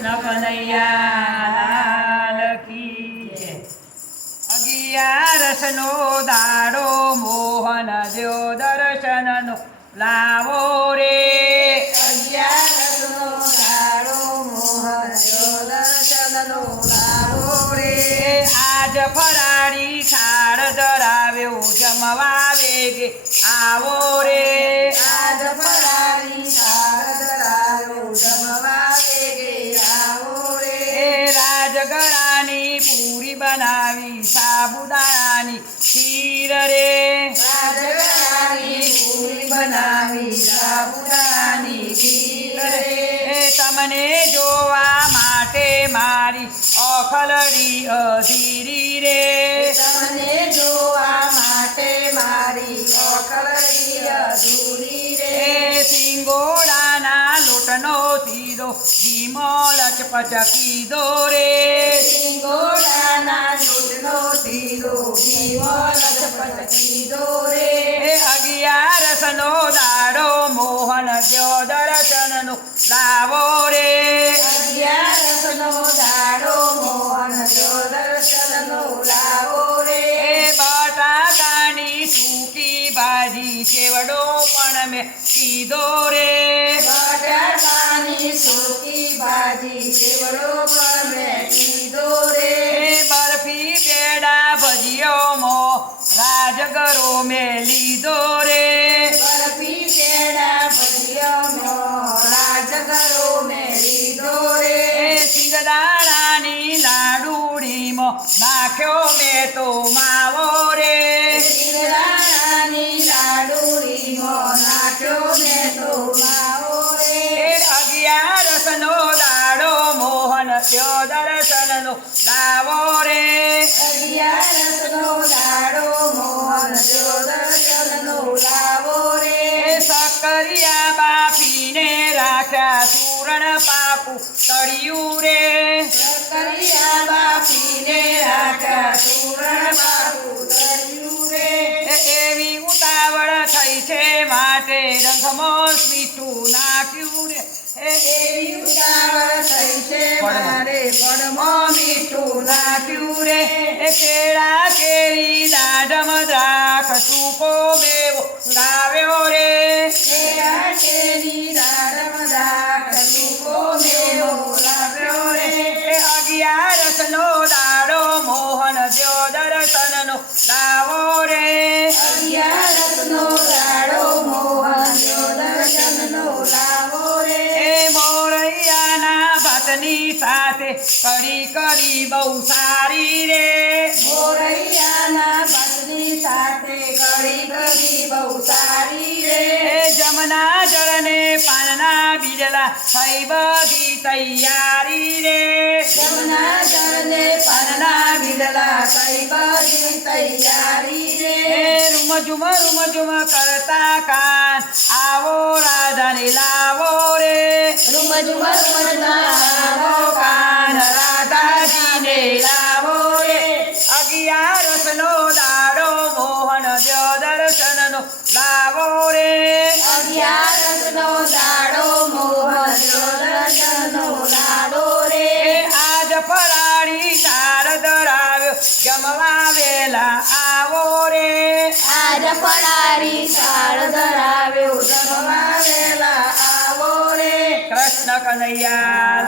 કૃષ્ણ કનૈયા લાલ કી જય। 11નો દાડો મોહન દ્યો દર્શનનો લાવો રે। 11નો દાડો મોહન દ્યો દર્શનનો લાવો રે। આજ ફરાળી થાળ ધરાવ્યો જમવા વેગે આવો રે। આજ ફરાળી થાળ ધરાવ્યો જમવા વેગે આવો રે। રાજગરાની પૂરી બનાવી સાબુદાણાની ખીર રે। રાજગરાની પૂરી બનાવી સાબુદાણાની ખીર રે। તમને જોવા માટે મારી ઓખલડી અધીરી રે। તમને જોવા માટે મારી ઓખલડી અધૂરી રે। સિંગોડાના લોટનો સીધો ધીમો લચપચ કીધો રે। સિંગોડાના લોટનો સીધો ધીમો લચપચ કીધો રે। 11નો દાડો મોહન દ્યો દર્શનનો લાવો રે। 11નો દાડો મોહન દ્યો દર્શનનો લાવો રે। બટાકાની સૂકી ભાજી સેવડો પણ મેં કીધો રે। બટાકાની સૂકી ભાજી સેવડો પણ મેં કીધો રે। બરફી પેડા ભજીયોમો રાજગરો મેં લીધો રે। બરફી પેડા ભજીયાનો રાજગરો મેં લીધો રે। સિંગદાણાની લાડુડીમાં નાખ્યો મેં તો માવો રે। સિંગદાણાની લાડુડીનો નાખ્યો મેં તો માવો રે। 11નો દાડો મોહન દ્યો દર્શનનો લાવો રે। 11નો દાડો મોહન દ્યો દર્શનનો લાવો રે। સકરિયા બાપીને રાખ્યા સુરણ પાકું તળિયું રે। સકરિયા બાપીને રાખ્યા સુરણ પાકું તળિયું રે। એવી ઉતાવળ થઈ છે માટે રંગમાં મીઠું નાખ્યું રે। એવી ઉતાવળ થઈ છે મારે પડમાં મીઠું નાખ્યું રે। કેળા કેરી દાડમ દ્રાક્ષ સૂકો મેવો ગાવ્યો રે। કેળા કેરી દાડમ દ્રાક્ષ સૂકો મેવો લાવ્યો રે। 11નો દાડો મોહન દ્યો દર્શનનો લાવો રે। 11નો દાડો મોહન દ્યો દર્શનનો લાવો રે। મોરૈયાના ભાતની સાથે કઢી કરી બહુ સારી રે। મોરૈયાના ભાતની સાથે કઢી કરી બહુ સારી રે। જમના જળને પાનના બીજલા થઈ બધી તૈયારી રે। જમના જળને પાનના બીડલા થઈ બધી તૈયારી રે। રૂમ કરતા કાન આવો રાધાને લાવો રે। રૂમ આવો કાન રાધાજીને લાવો રે। 11નો દાડો મોહન દ્યો દર્શનનો લાવો રે। 11નો દાડો મોહન દ્યો દર્શનનો લાવો રે। આજ ફરાળી થાળ ધરાવ્યો જમવા વેલા આવો રે। આજ ફરાળી થાળ ધરાવ્યો જમવા વેલા આવો રે। કૃષ્ણ કનૈયા